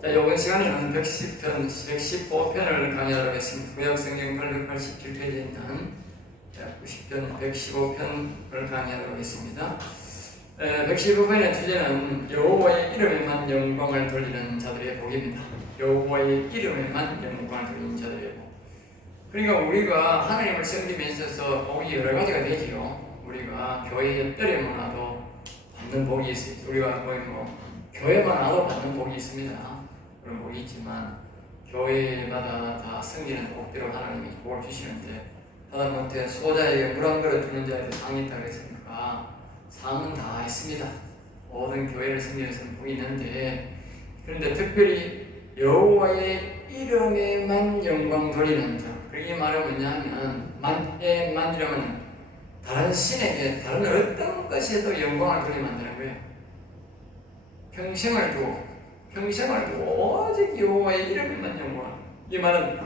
자, 이번 시간에는 110편, 115편을 강의하도록 하겠습니다. 구약성경 887페이지에 있는 90편, 115편을 강의하도록 하겠습니다. 115편의 주제는 여호와의 이름에만 영광을 돌리는 자들의 복입니다. 여호와의 이름에만 영광을 돌리는 자들의 복. 그러니까 우리가 하나님을 섬김에 있어서 복이 여러 가지가 되지요. 우리가 교회에 때려만 받는 복이 있어요. 우리가 거의 교회만 와도 받는 복이 있습니다. 그런 복이 있지만 교회마다 다 생기는 복대로 하나님이 복을 주시는데, 하다못해 소자에게 물 한 그릇 주는 자에게 상이 있다고 했으니까 상은 다 있습니다. 모든 교회를 섬기면서는 복이 있는데, 그런데 특별히 여호와의 이름에만 영광 돌리는 자, 그게 말은 뭐냐 하면 만이라면 다른 신에게 다른 어떤 것에도 영광을 돌리면 안 되는 거예요. 평생을 두고 오직 여호와의 이름에만 영광. 이 말은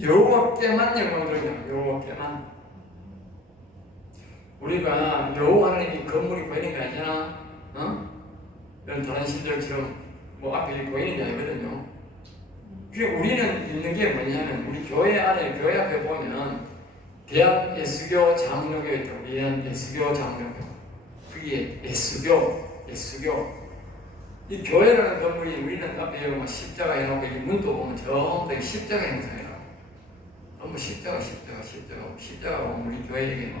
여호와께만 영광을 돌린다. 여호와께만. 우리가 여호와 하나님이 건물이 보이는 게 아니잖아. 이런 다른 신들처럼 앞에 보이는 게 아니거든요. 그리고 우리는 있는 게 뭐냐면, 우리 교회 안에, 교회 앞에 보면 대학 예수교 장로교 있다고. 얘는 예수교 장로교. 그게 예수교. 이 교회라는 건물이, 우리는 앞에 보면 십자가 해놓고, 이 문도 보면 전부 십자가 형상이라고. 전부 십자가 보면 우리 교회에게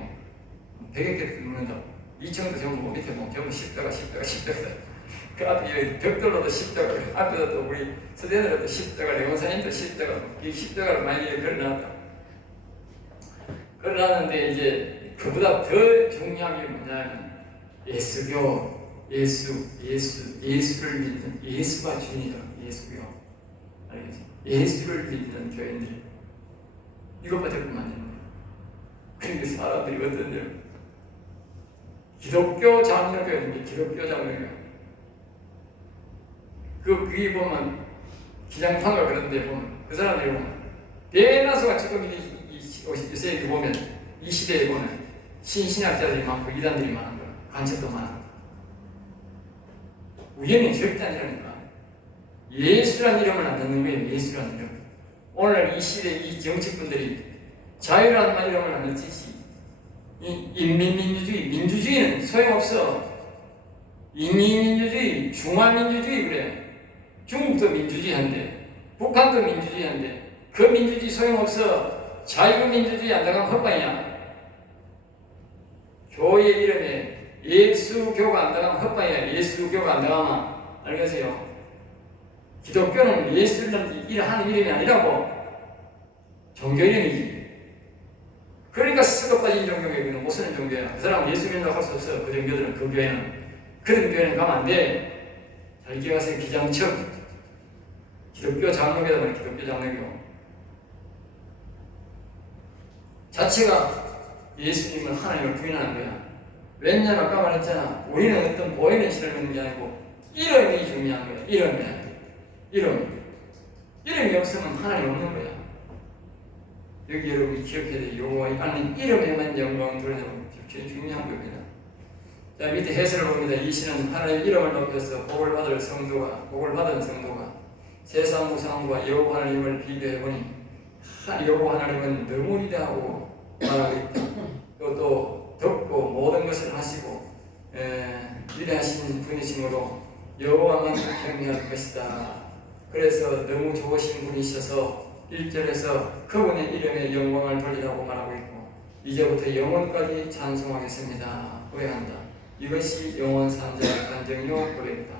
100여 개 뚫는다. 2층도 전부 밑에 보면 전부 십자가. 그 앞에 벽돌로도 십자가, 앞에도 또 우리 서대들도 십자가, 레몬사님도 십자가, 이 십자가를 만약에 걸어놨다. 걸어놨는데 이제 그보다 더 중요한 게 뭐냐면 예수교. 예수를 믿는, 예수가 주인이다. 예수교. 알겠지? 예수를 믿는 교인들. 이것밖에 보면 안 되는 거예요. 그런데 사람들이 어떤 일, 기독교 장로교입니다. 기독교 장로교. 그게 보면 기장판가 그런 데 보면 그 사람들이 보면 대다수가 지금 요새 보면 이 시대에 보면 신신학자들이 많고 이단들이 많은 거야. 간첩도 많아. 우연히 절대 아니라니까. 예수란 이름을 안 듣는 거예요. 예수란 이름. 오늘 이 시대 이 정치꾼들이 자유라는 이름을 안 듣지. 이 인민민주주의, 민주주의는 소용없어. 인민민주주의, 중화민주주의 그래. 중국도 민주주의한데, 북한도 민주주의한데, 그 민주주의 소용없어. 자유민주주의 안 나가면 헛방이야. 교회 이름에 예수교가 안 나가면 헛방이야. 예수교가 안 나가면. 알겠어요? 기독교는 예수라는 하는 이름이 아니라고. 종교 이름이지. 그러니까 썩어 빠진 종교가 못 쓰는 종교야. 그 사람은 예수 믿는다고 할 수 없어. 그 종교들은, 그 교회는. 그런 교회는 가면 안 돼. 잘 기억하세요. 기장청. 기독교 장로교다 보니 기독교 장로교. 자체가 예수님을 하나님을 부인하는 거야. 왜냐면 아까 말했잖아. 우리는 어떤 보이는 신을 믿는 게 아니고 이름이 중요한 거야. 이름이 없으면 하나님 없는 거야. 여기 여러분이 기억해야 돼. 여호와의 하나님 이름에만 영광 돌리는 게 중요한 겁니다. 자, 밑에 해설을 봅니다. 이 시는 하나님의 이름을 높여서 복을 받은 성도가 세상 무상과 여호와 하나님을 비교해보니 여호와 하나님은 너무 위대하고 말하고 있다. 또 덮고 모든 것을 하시고 위대하신 분이시므로 여호와만 경외할 것이다. 그래서 너무 좋으신 분이셔서 1절에서 그분의 이름에 영광을 돌리라고 말하고 있고, 이제부터 영원까지 찬송하겠습니다. 고백한다. 이것이 영원 산자의 간증이요 고백이다.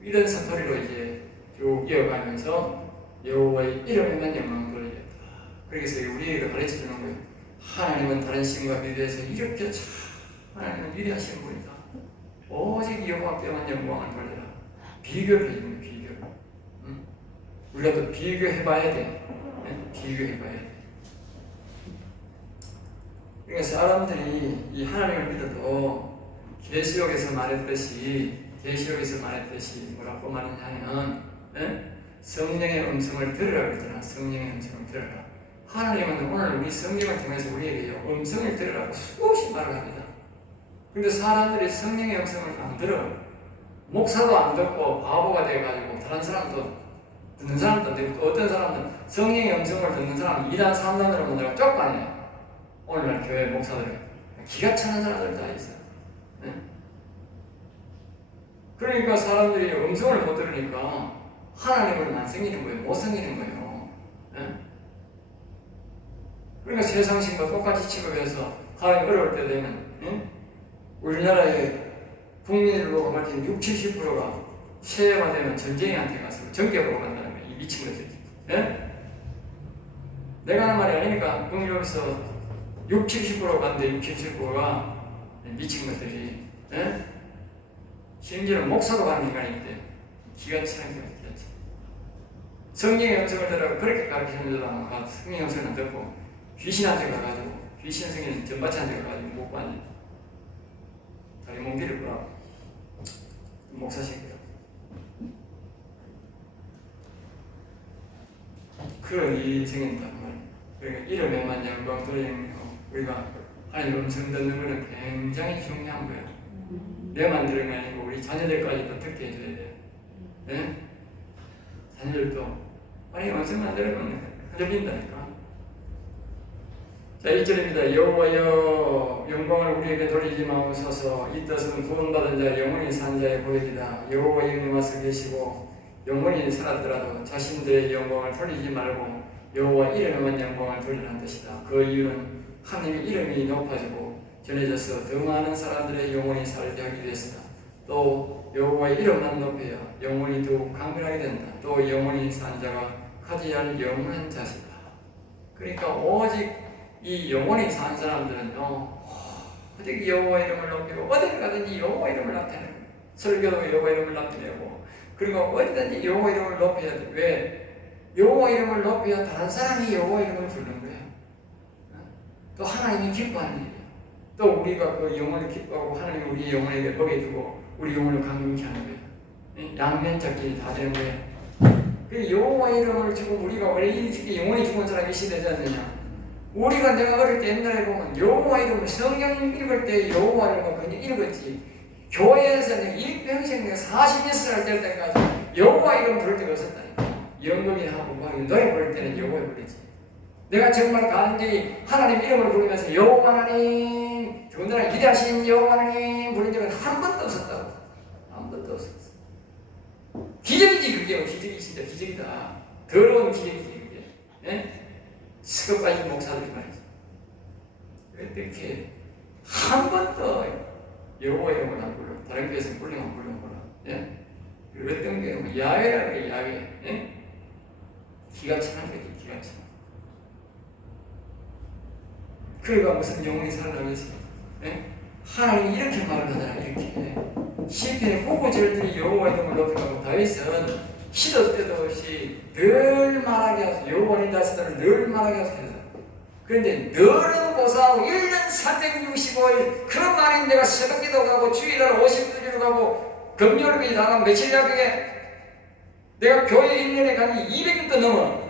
이런 스토리로 이제 쭉 이어가면서 여호와의 이름에만 영광을 돌리겠다. 그래서 우리에게 가르쳐주는 거예요. 하나님은 다른 신과 비교해서 이렇게 참 하나님은 위대하신 분이다. 오직 여호와께만 영광을 돌려라. 비교를 해주는 비교. 우리가 또 비교해봐야 돼. 비교해봐야 돼. 그러니까 사람들이 이 하나님을 믿어도 계시록에서 말했듯이 뭐라고 말했냐면 성령의 음성을 들으라 그러잖아. 성령의 음성을 들으라. 하나님은 오늘 우리 성령을 통해서 우리에게 음성을 들으라고 수없이 말을 합니다. 그런데 사람들이 성령의 음성을 안 들어. 목사도 안 듣고 바보가 돼가지고 다른 사람도 듣는 사람도 안 듣고 어떤 사람은 성령의 음성을 듣는 사람은 2단 3단으로 내가 쪽반이야. 오늘날 교회 목사들 기가 차는 사람들 다 있어요. 네? 그러니까 사람들이 음성을 못 들으니까 하나님을 안 생기는 거예요. 못 생기는 거예요. 네? 그러니까 세상신과 똑같이 취급해서 하나님 어려울 때 되면 우리나라의 국민으로 가진 60, 70%가 새해가 되면 전쟁한테 가서 전격으로 간다는 거예요. 이 미친 것들이. 네? 내가 하는 말이 아니니까 국민으로서 60, 70% 간데 60, 70%가 미친 것들이. 네? 심지어는 목사로 가는 인간이 있대. 기가 차는 거예요. 성령의 음성을 들으라고 그렇게 가르치는 사람은 성령의 음성을 안 듣고 귀신한테 가가지고 귀신 성인 전바치한테 가가지고 못 봤니? 다리 몽디를 보라. 목사시고요. 그런 일이 생긴단 말이에요. 그러니까 이름에만 영광 돌리는 거, 우리가 하나님 음성 듣는 것은 굉장히 중요한 거예요. 내만 들은 게 아니고 우리 자녀들까지도 듣게 해줘야 돼요. 네? 자녀들도 아니 음성만 들으면 흔들린다니까. 자 1절입니다. 여호와여 영광을 우리에게 돌리지 마옵소서. 이 뜻은 구원받은 자 영원히 산 자의 고백이다. 여호와 영이 와서 계시고 영원히 살았더라도 자신들의 영광을 돌리지 말고 여호와 이름에만 영광을 돌리라는 뜻이다. 그 이유는 하나님의 이름이 높아지고 전해져서 더 많은 사람들의 영원히 살게 하기 위해서다. 또 여호와의 이름만 높여야 영원히 더욱 강건하게 된다. 또 영원히 산 자가 가져야 할 영원한 자시다. 그러니까 오직 이 영원히 산 사람들은요, 어디 여호와 이름을 높이고 어딜 가든지 여호와 이름을 나타내고 설교도 여호와 이름을 나타내고 그리고 어디든지 여호와 이름을 높여야 돼. 왜? 여호와 이름을 높여야 다른 사람이 여호와 이름을 부르는 거야. 또 하나님이 기뻐하는 일이야. 또 우리가 그 영혼을 기뻐하고 하나님이 우리 영혼에게 먹여주고 우리 영혼을 강건케 하는 거야. 양면적이 다 되는 거야. 그 여호와 이름을 지금 우리가 왜 이렇게 영혼이 죽은 사람이 시되지 않느냐? 우리가 내가 어릴 때 옛날에 보면 여호와 이름을 성경 읽을 때 여호와 이름을 그냥 읽었지. 교회에서 내가 일평생 내가 40년 할 때까지 여호와 이름 부를 때가 없었다니까. 연극이 하고 막 노래 부를 때는 여호와 부르지. 내가 정말 간절히 하나님 이름을 부르면서 여호와 하나님, 더군다나 기대하신 여호와 하나님 부른 적은 한 번도 없었다고. 한 번도 없었어. 기적이지 그게. 기적이 진짜 기적이다. 더러운 기적이지 그게. 예? 스급 빠진 목사들이 말이지. 이렇게 한 번도 여호와 이름을 안 불러. 다른 교회에서는 불리면 불러보라. 예? 어떤 교회는 야외라 그래. 야외. 예? 기가 차는 거지. 기가 차. 그러니까 무슨 영혼이 살라고 했어. 예? 하나님이 이렇게 말을 하잖아. 이렇게. 시편의 후보절들이 여호와 이름을 높여가고 다윗은 시도 때도 없이 늘 말하게 하소. 여호와의 다스들을 늘 말하게 하소서. 그런데 너는 고사하고 1년 365일 그런 말이 내가 새벽기도 가고 주일날 50주기로 가고 금요일에 나가 며칠 야경에 내가 교회 1년에 가니 200일도 넘어.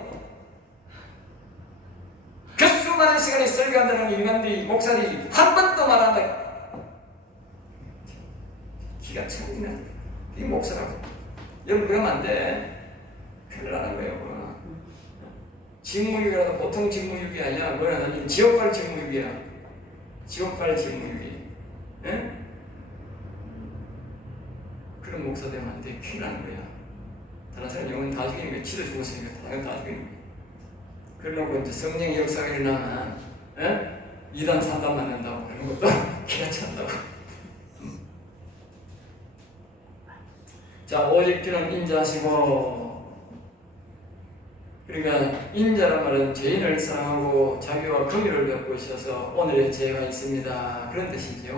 그 수많은 시간이 설교한다는 인간들이 목사들이 한 번도 말한다. 기가 차리는 이 목사라고. 여러분 그러면 안 돼. 큰일 나는 거예요. 직무유기라도 보통 직무유기 아니야. 뭐야? 지옥갈 직무유기야. 지옥갈 직무유기. 예? 그런 목사 되면 안 돼. 큰일 나는 거야. 다른 사람 영혼 다 죽이는 거야. 치도 죽었으니까 다 죽이는 거야. 그러고 이제 성령의 역사가 일어나면 예? 2단 3단 맞는다고 그런 것도 기가 찬다고. 자, 오직 주는 인자하시고. 그러니까 인자란 말은 죄인을 사랑하고 자기와 긍휼을 베푸셔서 오늘의 죄가 있습니다. 그런 뜻이죠.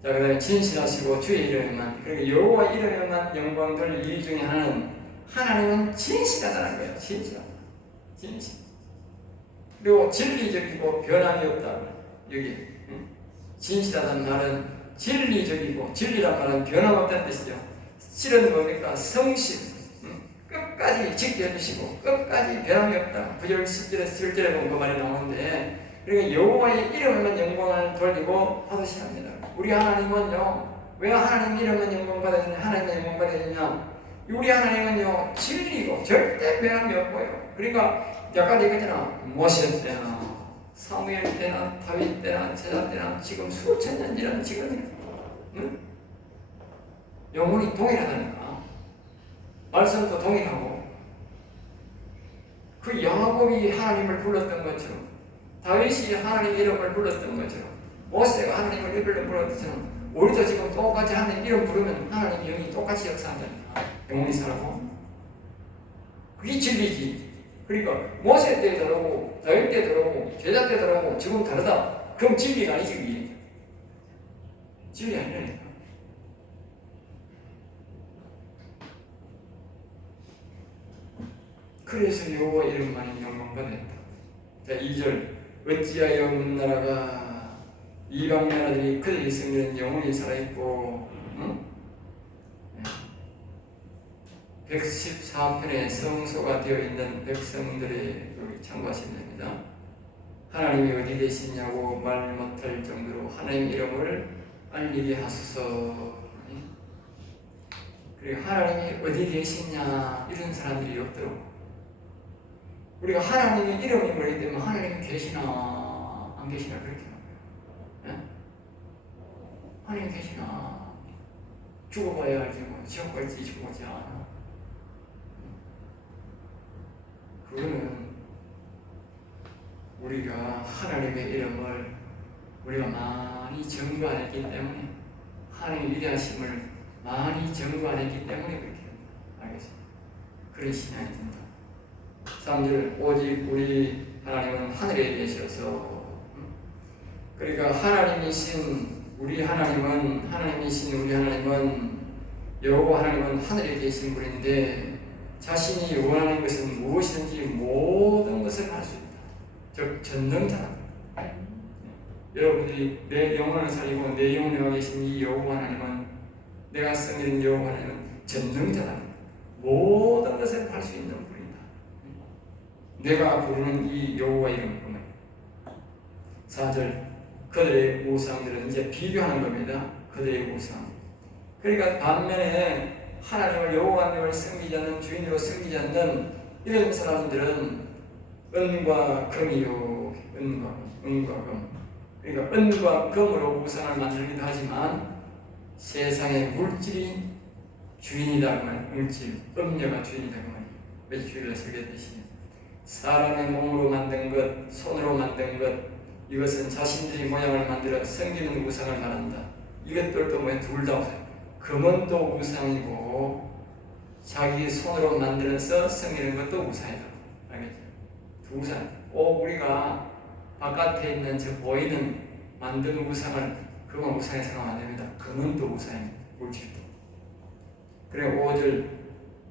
자, 그 다음에 진실하시고 주의 이름에만, 그러니까 여호와 이름에만 영광 돌릴 이유 중에 하나는 하나님은 진실하다는 거예요. 진실하다. 진실. 그리고 진리적이고 변함이 없다. 여기 진실하다는 말은 진리적이고, 진리란 말은 변함없다는 뜻이죠. 실은 뭡니까? 성실. 끝까지 지켜주시고 끝까지 변함이 없다. 9절 10절에서 7절에 보면 그 말이 나오는데, 그러니까 여호와의 이름에만 영광을 돌리고 받으셔야 합니다. 우리 하나님은요, 왜 하나님 이름은 영광받아야 되냐? 하나님은 영광받아야 되냐? 우리 하나님은요 진리고 절대 변함이 없고요. 그러니까 아까 얘기했잖아. 모세 때나 사무엘 때나 다윗 때나 제사 때나 지금 수천 년 지난 지금 응? 영혼이 동일하다니까. 말씀도 동일하고 그 야곱이 하나님을 불렀던 것처럼 다윗이 하나님 이름을 불렀던 것처럼 모세가 하나님을 이름을 불렀던 것처럼 우리도 지금 똑같이 하나님 이름 부르면 하나님 영이 똑같이 역사한다니까. 영혼이 살고 그게 진리지. 그러니까 모세 때 다르고 다윗 때 다르고 제자 때 다르고 지금 다르다. 그럼 진리가 아니지 그게. 진리 아니라니까. 그래서 여호와 이름만이 영광받았다. 자 2절 어찌하여 문나라가 이방 나라들이 그들이 있으면 영혼이 살아있고 응? 114편에 성소가 되어 있는 백성들의 여기 참고하시면 됩니다. 하나님이 어디 계시냐고 말 못할 정도로 하나님 이름을 알리게 하소서. 그리고 하나님이 어디 계시냐 이런 사람들이 없도록 우리가 하나님의 이름이 뭐기 때문에 하나님이 계시나 안 계시나 그렇게 말해요. 하나님 계시나 죽어봐야 알지 뭐 지옥 갈지 죽어보지 않아. 그거는 우리가 하나님의 이름을 우리가 많이 증거 안 했기 때문에 하나님의 위대하심을 많이 증거 안 했기 때문에 그렇게 됩니다. 알겠습니다. 그런 신앙이 듭니다. 3절 오직 우리 하나님은 하늘에 계셔서 그러니까 하나님이신 우리 하나님은 여호와 하나님은 하늘에 계신 분인데 자신이 원하는 것은 무엇이든지 모든 것을 할 수 있다. 즉 전능자다. 여러분들이 내 영혼을 살리고 내 영혼에 와 계신 이 여호와 하나님은 내가 섬기는 여호와 하나님은 전능자다. 모든 것을 할 수 있는 분이다. 내가 부르는 이 여호와 이름은 4절 그들의 우상들은 이제 비교하는 겁니다. 그들의 우상. 그러니까 반면에 하나님을 여호와 하나님을 섬기지 않는 주인으로 섬기지 않는 이런 사람들은 은과 금이요. 은과 금. 그러니까 은과 금으로 우상을 만들기도 하지만 세상의 물질이 주인이다 그 말. 물질, 음료가 주인이다 그 말이에요. 매주일에 설교했듯이 사람의 몸으로 만든 것, 손으로 만든 것 이것은 자신들이 모양을 만들어 섬기는 우상을 말한다. 이것들도 뭐 둘 다 우상. 금은 또 우상이고 자기 손으로 만들어서 섬기는 것도 우상이다. 알겠죠? 두 우상. 우리가 바깥에 있는 저 보이는 만든 우상을 그건 우상에 생각하면 안 됩니다. 금은 또 우상입니다. 물질도. 그래 5절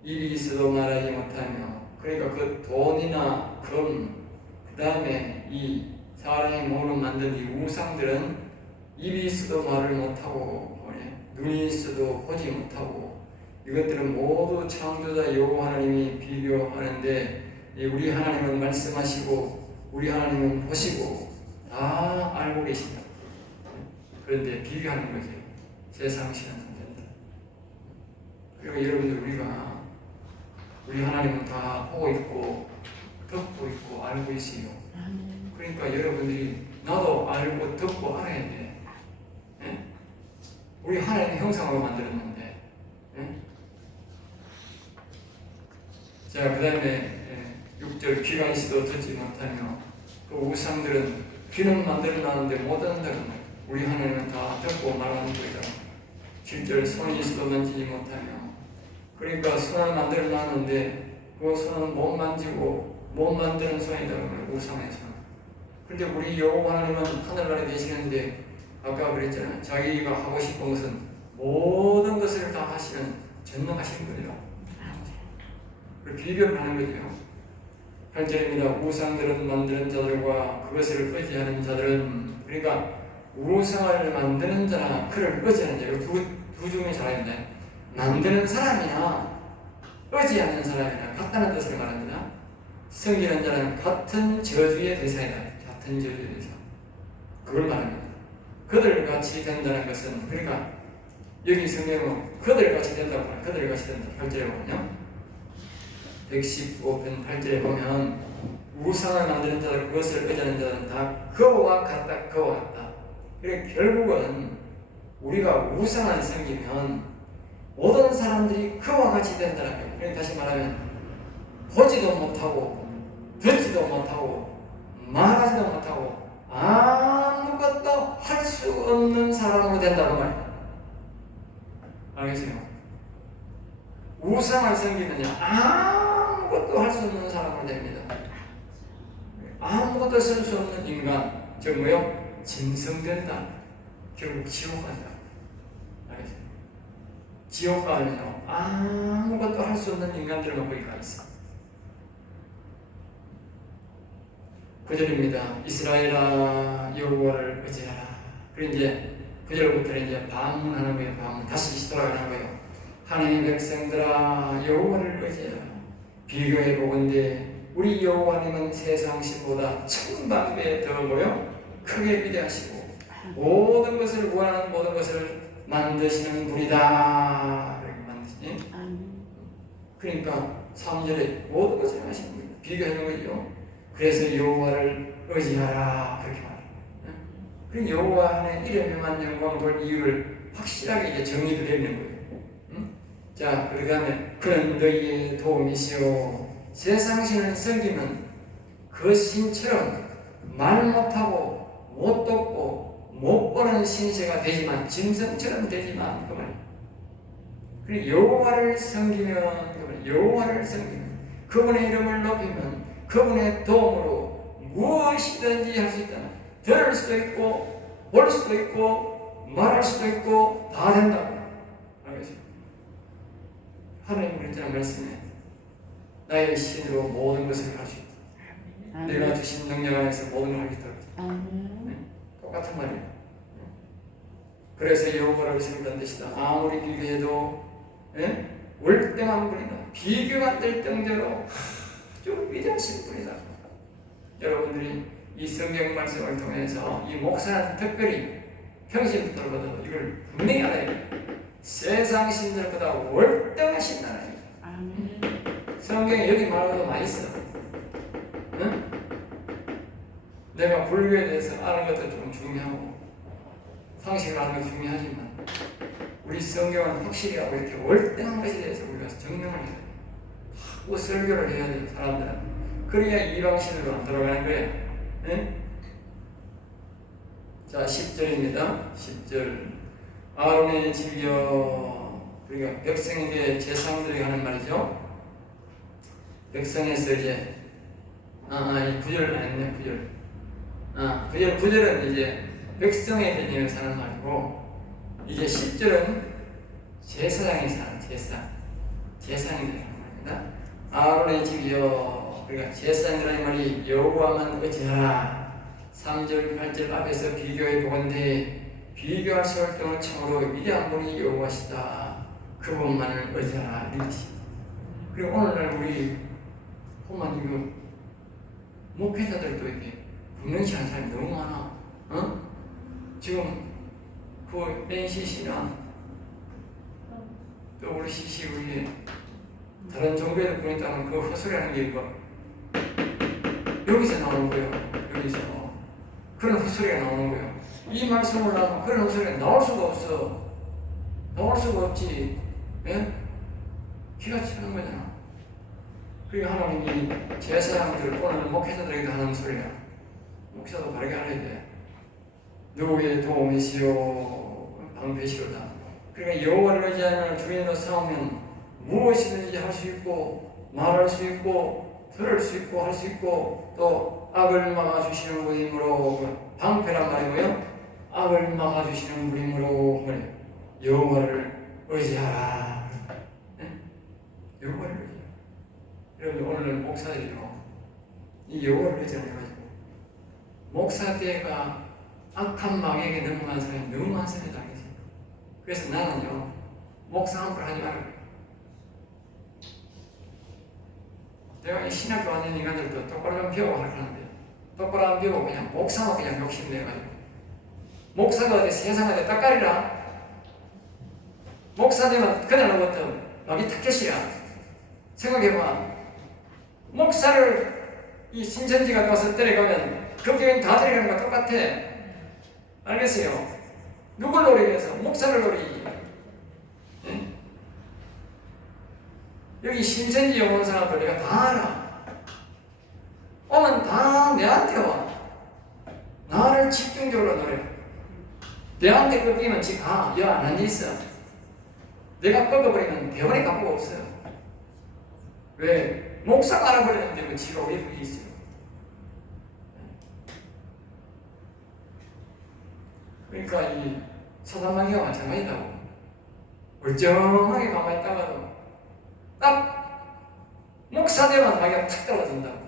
입이 있어도 말하지 못하며 그러니까 그 돈이나 금 그 다음에 이 사람이 몸으로 만든 이 우상들은 입이 있어도 말을 못하고 눈이 있어도 보지 못하고 이것들은 모두 창조자 여호와 하나님이 비교하는데 우리 하나님은 말씀하시고 우리 하나님은 보시고 다 알고 계신다. 그런데 비교하는 거죠. 세상 시간 안 된다. 그리고 여러분들 우리 하나님은 다 보고 있고 듣고 있고 알고 있어요. 그러니까 여러분들이 나도 알고 듣고 알아야 돼. 우리 하나님의 형상으로 만들었는데. 자, 그 다음에 6절 귀가 있어도 듣지 못하며 그 우상들은 귀는 만들어놨는데 못 듣는다는 거예요. 우리 하나님은 다 듣고 말하는 거다. 7절 손이 있어도 만지지 못하며 그러니까 손을 만들어놨는데 그 손은 못 만지고 못 만드는 손이라는 거예요. 우상의 손. 그런데 우리 여호와 하나님은 하늘나라에 계시는데 아까 그랬잖아요. 자기가 하고 싶은 것은 모든 것을 다 하시는 전능하신 분이라. 비교를 하는 거죠. 8절입니다. 우상들은 만드는 자들과 그것을 의지하는 자들은 그러니까 우상을 만드는 자나 그를 의지하는 자 두 종의 사람인데 만드는 사람이나 의지하는 사람이나 같다는 뜻을 말합니다. 섬기는 자는 같은 저주의 대상이다. 같은 저주의 대상. 그걸 말합니다. 그들 같이 된다는 것은 그러니까 여기 성경은 그들같이 된다고 하나. 그들같이 된다. 8절에 보면요. 115편 8절에 보면 우상을 만드는 자들 그것을 의지하는 자들은 다 그와 같다. 그와 같다. 그러니까 결국은 우리가 우상을 섬기면 모든 사람들이 그와 같이 된다는 거예요. 그러니까 다시 말하면 보지도 못하고 듣지도 못하고 말하지도 못하고 아무것도 할 수 없는 사람으로 된다는 말이에요. 알겠어요? 우상을 섬기면요 아무것도 할 수 없는 사람으로 됩니다. 아무것도 쓸 수 없는 인간, 즉 뭐요? 짐승된다. 결국 지옥 간다. 알겠어요? 지옥 가면요 아무것도 할 수 없는 인간들만 거기 가 있어. 9절입니다. 이스라엘아 여호와를 의지하라. 그리고 이제 9절부터 이제 반문하는 거예요. 반문. 다시 돌아가는 거예요. 하나님의 백성들아 여호와를 의지하라. 비교해 보건대 우리 여호와님은 세상 신보다 천만배 더 뭐요? 크게 위대하시고 모든 것을 구하는 모든 것을 만드시는 분이다. 그렇게 만드시니? 그러니까 3절에 모든 것을 하시는 분이다. 비교하는 거죠. 그래서 여호와를 의지하라. 그렇게 말해요. 그 여호와 하나의 이름에만 영광을 돌 이유를 확실하게 이제 정의를 내리는 거예요. 자, 그 다음에 그는 너희의 도움이시오. 세상 신을 섬기면 그 신처럼 말 못하고 못 듣고 못 보는 신세가 되지만 짐승처럼 되지만 그 말이에요. 그리고 여호와를 섬기면 여호와를 섬기면 그분의 이름을 높이면 그분의 도움으로 무엇이든지 할 수 있다. 들을 수도 있고 볼 수도 있고 말할 수도 있고 다 된다고. 알겠어요? 하나님 그랬잖아요. 말씀에 나의 신으로 모든 것을 할 수 있다. 내가 주신 능력 안에서 모든 걸 하겠다. 네? 똑같은 말이에요. 그래서 여호와를 섬기는 뜻이다. 아무리 비교해도 월등한 분이다. 비교가 안 될 정도로 아주 위대하신 분이다. 여러분들이 이 성경 말씀을 통해서 이 목사는 특별히 평신부터보다 이걸 분명히 알아야 돼요. 세상 신들보다 월등하신 나라입니다. 성경에 여기 말하는 거 많이 있어. 응? 내가 불교에 대해서 아는 것도 좀 중요하고 상식을 아는 것도 중요하지만 우리 성경은 확실히 하고 이렇게 월등한 것에 대해서 우리가 증명을 해야 돼요. 하고 설교를 해야 돼요. 사람들은. 그래야 이방신으로 안 돌아가는 거예요. 네? 자, 10절입니다. 10절. 아론의 집이여. 그러니까 백성에게 제사장들에게 하는 말이죠. 백성에서 이제 이 9절 아니네. 9절. 9절은 이제 백성에 대해서 하는 말이고 이제 10절은 제사장이 사는 제사장이 되는 말입니다. 아론의 집이여. 그러니까 제사장이라는 말이 여호와만 의지하라. 3절, 8절 앞에서 비교해 보건대 비교할 수 없을 정도로 참으로 위대한 분이 여호와시다. 그분만을 의지하라. 그리고 오늘날 우리 보면 이거 목회자들도 이렇게 분명치 않은 사람이 너무 많아. 지금 그 NCC나 또 우리 CC 우리 다른 종교에도 보냈다는 그 헛소리하는 게 이거 여기서 나오는 거예요. 여기서 그런 헛소리가 나오는 거예요. 이 말씀을 하면 그런 헛소리가 나올 수가 없어. 나올 수가 없지. 예? 기가 차는 거잖아. 그리고 하나님이 제사장들 오늘 목회자들에게도 하는 소리야. 목사도 바르게 알아야 돼. 누구의 도움이시오 방패시로다. 그러니까 여호와를 의지하는 주인으로 삼으면 무엇이든지 할 수 있고 말할 수 있고 들을 수 있고 할 수 있고 또 악을 막아주시는 분이므로 방패란 말이고요. 악을 막아주시는 분이므로 여호와를 의지하라. 네? 여호와를 의지하라. 여러분 오늘 목사들이요 이 여호와를 의지해가지고 목사 때가 악한 마귀에게 넘어간 사람이 너무 많습니다. 그래서 나는요 목사 함부로 하지 말아요. 내가 이 신학교 왔는 인간들도 똑바로 좀 배우고 하는데 똑바로 안 배우고 그냥 목사만 그냥 욕심내가지고 목사가 어디 세상한테 닦아리라. 목사 되면 그날로부터 마귀 타켓이야. 생각해봐. 목사를 이 신천지가 와서 때려가면 그 교회는 다 데려가는 거 똑같아. 알겠어요? 누굴 노리기 위해서? 목사를 노리기. 예? 여기 신천지 영혼 사람들 내가 다 알아. 오면 다 내한테 와. 나를 집중적으로 노려. 내한테 꺾이면 지 가. 여 안 앉아있어. 내가 꺾어버리면 대원에 갚고 없어요. 왜? 목사가 알아버리는데 뭐 지가 왜 거기 있어요? 그러니까 이 사단마귀가 마찬가지다고. 멀쩡하게 가만히 있다가도 딱 목사 되면 마귀가 탁 떨어진다고.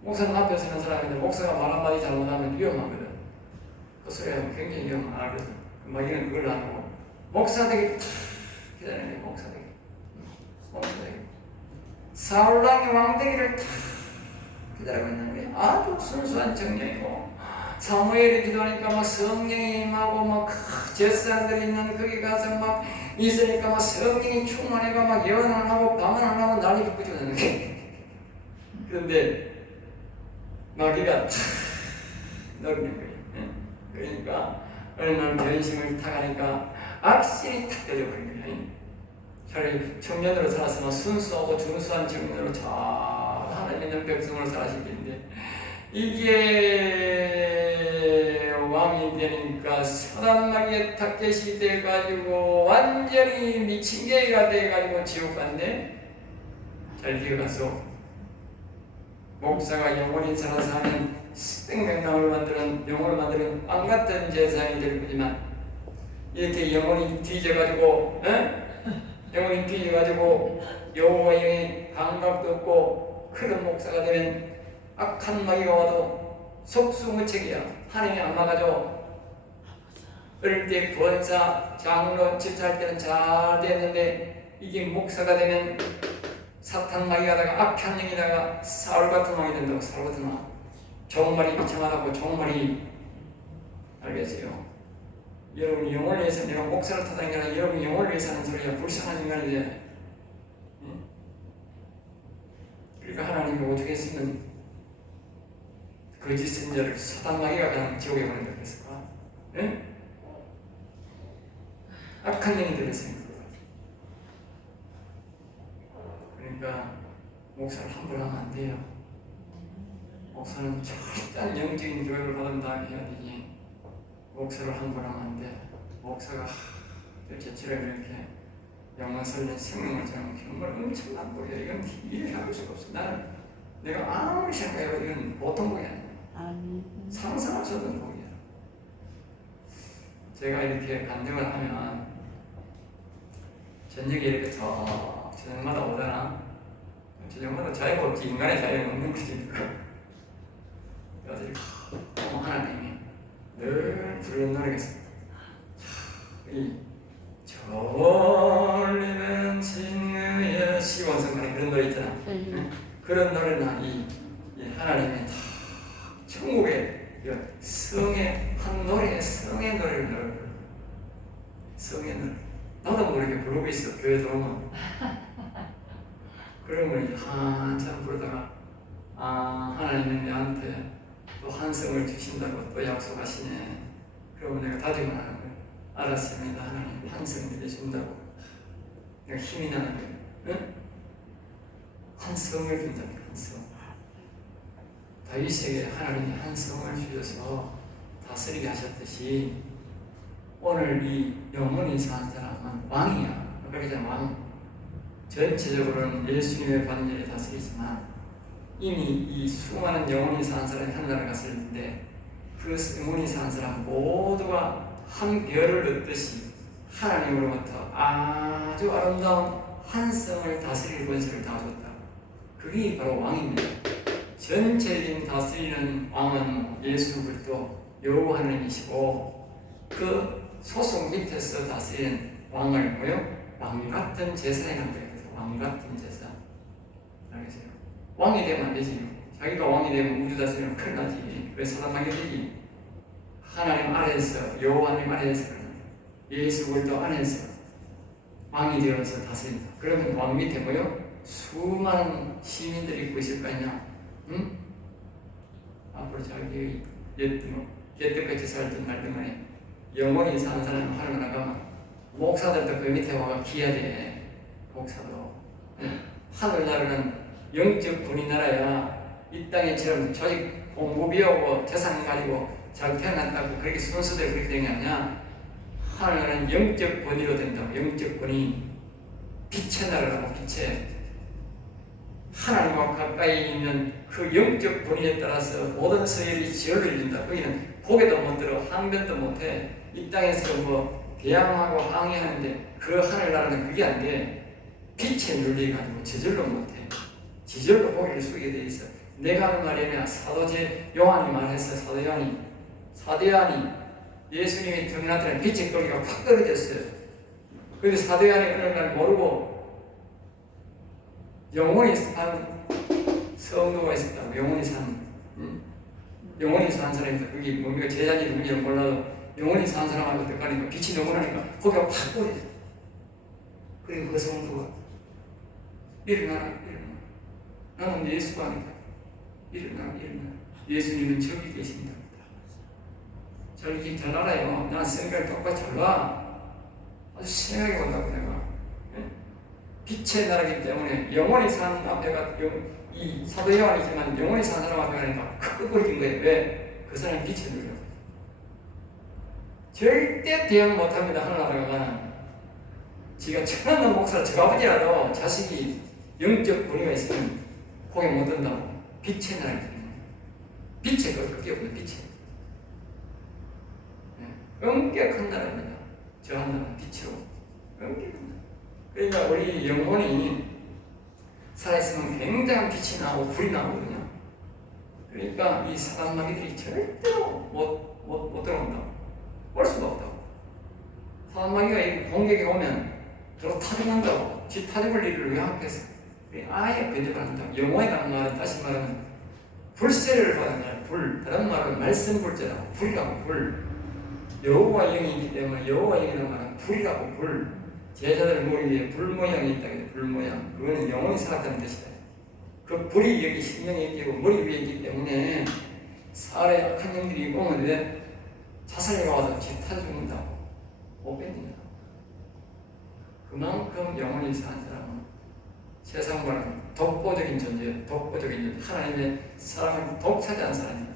목사는 앞에 서는 사람인데 목사가 말 한마디 잘못하면 위험하거든. 그 소리가 굉장히 위험하거든. 마귀는 그걸 안 하고 목사 되기 탁 기다리는 게 목사 되기. 목사 되기. 사울왕의 왕되기를 탁 기다리고 있는 게 아주 순수한 정령이고, 사무엘이 기도하니까 막 성령이 임하고 막 제사장들이 있는 거기 가서 막 있으니까 막 성령이 충만해가 막 예언을 하고 방언을 하고 난리 붙여주는 게. 그런데 마귀가 탁 넣는 거예요. 그러니까 어느 날 변심을 타가니까 악신이 탁 떠져버린 거예요. 차라리 청년으로 살았으면 순수하고 준수한 청년으로 잘 하나님 있는 백성으로 살았을 텐데, 이게 왕이 되니까 사단마귀의 타켓이 돼가지고 완전히 미친 개가 돼가지고 지옥 갔네. 잘 기억하소. 목사가 영혼이 살아서 하는 수백명을 만드는, 영혼을 만드는 왕 같은 제사장이 될 거지만, 이렇게 영혼이 뒤져가지고 영혼이 뒤져가지고 여호와의 감각도 없고 그런 목사가 되면 악한 마귀가 와도 속수무책이야. 하나님이 안 막아줘. 어릴 때 권사, 장로, 집사할 때는 잘 됐는데 이게 목사가 되면 사탄 마귀가다가 악한 영이다가 사울 같은 왕이 된다고. 사울 같은 왕. 정말이 비참하다고. 정말이. 알겠어요? 여러분 영혼을 위해서, 내가 목사를 타다는 게 아니라 여러분 영혼을 위해서 하는 소리야. 불쌍한 인간이 돼. 그러니까 하나님이 오죽 했으면 거짓 선자를 사단 마귀가 그냥 지옥에 보낸다 그랬을까? 악한 영이 들었으니까. 그러니까 목사를 함부로 하면 안 돼요. 목사는 철저한 영적인 교육을 받은 다음에 해야 되지. 목사를 함부로 하면 안 돼. 목사가 제치를 이렇게 영광 설린 생명을 저는 정말 엄청난 복이야. 이건 이해할 수가 없어. 나는 내가 아무리 생각해도 이건 보통 복이 아니야. 상상할 수 없는 복이야. 제가 이렇게 간증을 하면 저녁에 이렇게 저녁마다 오잖아. 저녁마다 자유가 없지. 인간의 자유는 없는 거지. 그래서 이렇게 하나님이 늘 부르는 노래가 있어. 이 졸리는 진의 시원성간에 그런 노래 있잖아. 그런 노래나 이 하나님의 천국의 성의 한 노래, 성의 노래를 늘 성의 노래. 나도 모르게 부르고 있어. 교회 들어오면. 그런 걸 한참 부르다가 하나님은 내한테 또 한성을 주신다고 또 약속하시네. 그러면 내가 다짐을 하는 거예요. 알았습니다. 하나님 한성을 주신다고. 내가 힘이 나는 거예요. 응? 한성을 준답니다. 한성. 다윗에게 하나님이 한성을 주셔서 다스리게 하셨듯이 오늘 이 영혼이 사는 사람은 왕이야. 그러니까 왕. 전체적으로는 예수님의 반열에 다스리지만 이미 이 수많은 영혼이 사는 사람이 하늘나라에 갔을 텐데 그 영혼이 사는 사람 모두가 한 별을 얻듯이 하나님으로부터 아주 아름다운 한성을 다스릴 권세를 다 줬다. 그게 바로 왕입니다. 전체적인 다스리는 왕은 예수 그리스도 여호와 하나님이시고 그 소속 밑에서 다스리는 왕을 뭐요? 왕 같은 제사라는 거예요. 왕 같은 제사. 알겠어요? 왕이 되면 안 되지. 자기가 왕이 되면 우주 다스리면 큰일 나지. 왜 사람하게 되지? 하나님 아래에서, 여호와 하나님 아래에서 그러는 거예요. 예수 그리스도 안에서 왕이 되어서 다스린다. 그러면 왕 밑에 뭐요? 수많은 시민들이 있고 있을 거 아니냐? 응? 앞으로 자기 옛때까지 살던 날 동안에 영원히 사는 사람 하늘 나가면 목사들도 그 밑에 와가 기해야 돼. 목사도. 응? 하늘나라는 영적 군인 나라야. 이 땅에처럼 조직 공부 배우고 재산 가지고 잘 태어났다고 그렇게 순서대로 그렇게 된 게 아니야. 하늘나라는 영적 권위로 된다고. 영적 권위. 빛의 나라라고. 빛의 하나님과 가까이 있는 그 영적 권위에 따라서 모든 서열이 지열로 이룬다. 거기는 고개도 못 들어 항변도 못해. 이 땅에서 뭐 배양하고 항의하는데 그 하늘나라는 그게 안 돼. 빛에 눌려가지고 저절로 못해. 저절로 고개를 숙이게 돼 있어. 내가 하는 말이 아니라 사도 요한이 말했어. 사도 요한이 예수님이 등나타난 빛의 거리가 확 떨어졌어요. 그런데 사도 요한이 어느 날 모르고 영원히 산 성도가 있었다고. 영원히 산 사람이다. 그게 뭡니까? 제자지 누군지 몰라도 영원히 산 사람하고 어떡하니까 빛이 너무 나니까 거기가 팍 떨어져. 그리고 그 성도가 일어나라. 나는 예수가 아니다. 일어나. 예수님은 저기 계십니다. 잘 알아요. 난 생각을 똑바로 잘 놔. 아주 생각이 온다고 내가. 빛의 나라이기 때문에 영원히 산 앞에가 이 사도 요한이지만 영원히 산 사람 앞에 가니까 크게 버린 거예요. 왜? 그 사람이 빛에 눌려. 절대 대응 못합니다. 하늘나라가 가는. 지가 천한 목사 저 아버지라도 자식이 영적 권위가 있으면 고개 못 든다고. 빛의 나라이기 때문에. 빛의 것 그게 없는 빛의. 엄격한 나라입니다. 저 하나는 빛으로. 엄격한 나라. 그러니까 우리 영혼이 살아있으면 굉장한 빛이 나오고 불이 나오거든요. 그러니까 이 사단마귀들이 절대로 못 들어온다고. 올 수가 없다고. 사단마귀가 공격에 오면 저로 타죽한다고. 지 타죽을 일을 왜 하겠어? 아예 근접을 한다고. 영혼에 가는 말은 다시 말하면 불세를 받는 날, 불. 다른 말은 말씀불제라고. 불이라고, 불. 여호와 영이기 때문에 여호와 영이라는 말은 불이라고, 불. 제자들 머리 위에 불 모양이 있다. 불 모양. 그거는 영원히 살았다는 뜻이다. 그 불이 여기 신경에 있고 머리 위에 있기 때문에 사람의 악한 영들이 오면 왜 자살해가 와서 짓타 죽는다고. 못 뺏긴다. 그만큼 영원히 사는 사람은 세상과는 독보적인 존재, 독보적인 존재. 하나님의 사랑을 독차지한 사람입니다.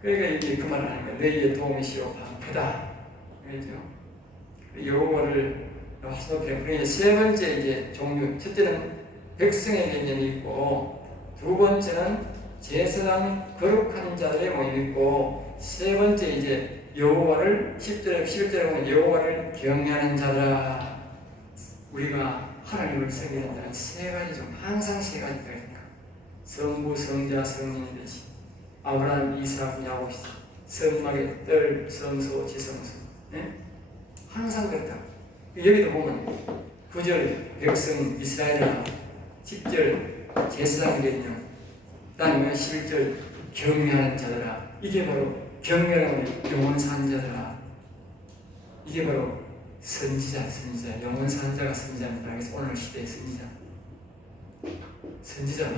그러니까 이게 그 말을 하는 거예요. 너희의 도움이 시로 방패다. 그렇죠? 여호와를 높여. 세 번째 이제 종류. 첫째는 백성의 개념이 있고, 두 번째는 제사장 거룩한 자들의 모임이 있고, 세 번째 이제 여호와를 10절에 11절에 보면 여호와를 경외하는 자들아. 우리가 하나님을 섬기는 세 가지 중 항상 세 가지가 있으니까 성부, 성자, 성령이 되시. 아브라함, 이삭, 야곱, 성막의 뜰, 성소, 지성소. 네? 항상 그렇다. 여기도 보면 9절 백성 이스라엘이나 10절 제사장 개념, 그 다음에 11절 경외하는 자들아. 이게 바로 경외라는 영원 산 자들아. 이게 바로 선지자. 영원 산 자가 선지자입니다. 그래서 오늘 시대의 선지자다. 선지자.